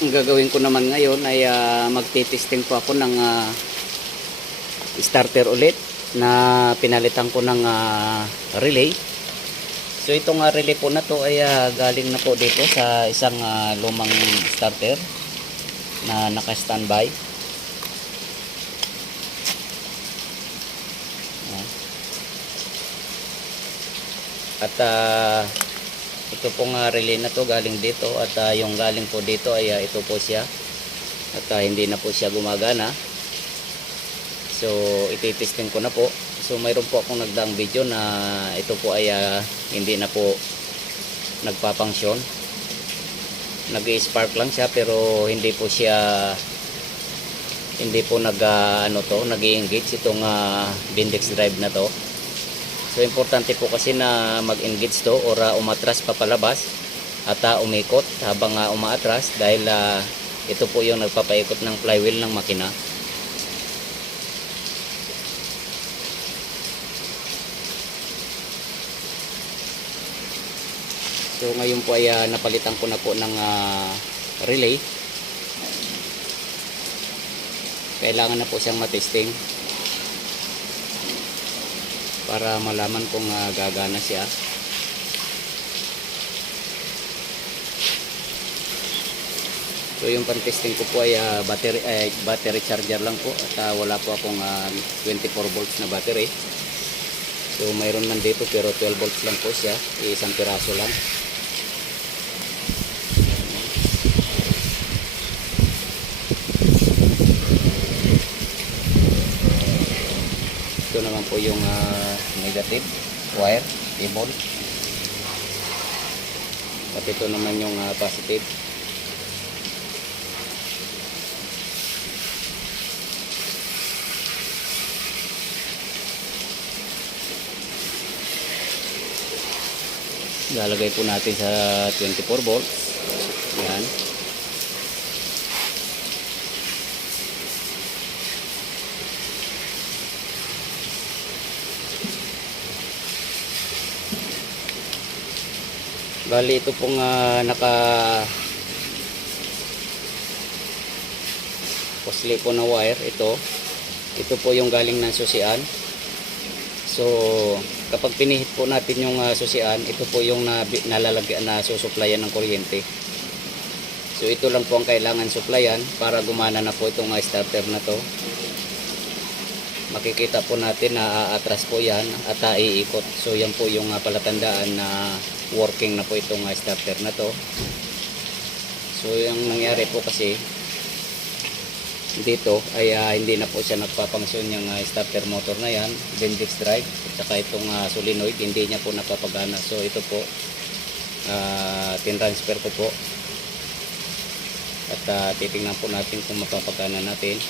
Ang gagawin ko naman ngayon ay magtitesting po ako ng starter ulit na pinalitan ko ng relay. So itong relay po na to ay galing na po dito sa isang lumang starter na naka-standby. At ito pong relay na to galing dito at yung galing po dito ay ito po siya at hindi na po siya gumagana. So ititesting ko na po. So mayroon po akong nagdaang video na ito po ay hindi na po nagpapangsyon, nag-spark lang siya pero hindi po nag-engage itong Bendix drive na to. So importante po kasi na mag-engage to or umatras papalabas at umikot habang umaatras dahil ito po yung nagpapaikot ng flywheel ng makina. So ngayon po ay napalitan ko na po ng relay. Kailangan na po siyang matesting para malaman kung gagana siya. So yung pan-testing ko po ay battery charger lang po at wala po akong 24 volts na battery. So mayroon man dito pero 12 volts lang po siya, isang piraso lang. Ito naman po yung negative wire cable at ito naman yung positive. Lalagay po natin sa 24 volts. Yan. Bali ito pong naka pusli po na wire, ito po yung galing ng susian. So kapag pinihit po natin yung susian, ito po yung nalalagyan na susuplayan ng kuryente. So ito lang po ang kailangan suplayan para gumana na po itong starter na to. Makikita po natin na aatras po yan at iikot. So yan po yung palatandaan na working na po itong starter na to. So yung nangyari po kasi dito ay hindi na po siya nagpapangsyon yung starter motor na yan, Bendix drive, at saka itong solenoid hindi niya po napapagana. So ito po tinransfer ko po at titingnan po natin kung mapapagana natin.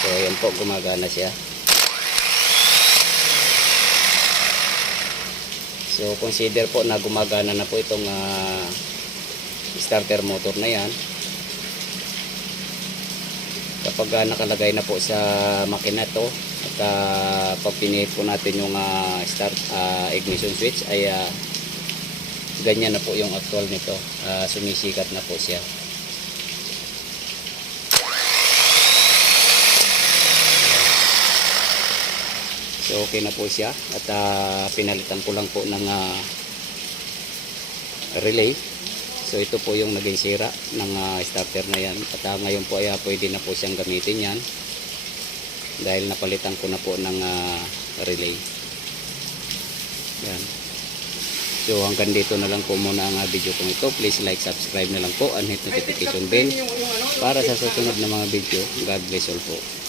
So ayan po, gumagana siya. So consider po na gumagana na po itong starter motor na yan. Kapag nakalagay na po sa makina to at pag pinihit po natin yung start ignition switch ay ganyan na po yung actual nito, sumisikat na po siya. So okay na po siya at pinalitan ko lang po ng relay. So ito po yung naging sira ng starter na yan at ngayon po ay pwede na po siyang gamitin yan dahil napalitan ko na po ng relay. Yan. So hanggang dito na lang po muna ang video kong ito. Please like, subscribe na lang po and hit notification bell para sa susunod na mga video. God bless all po.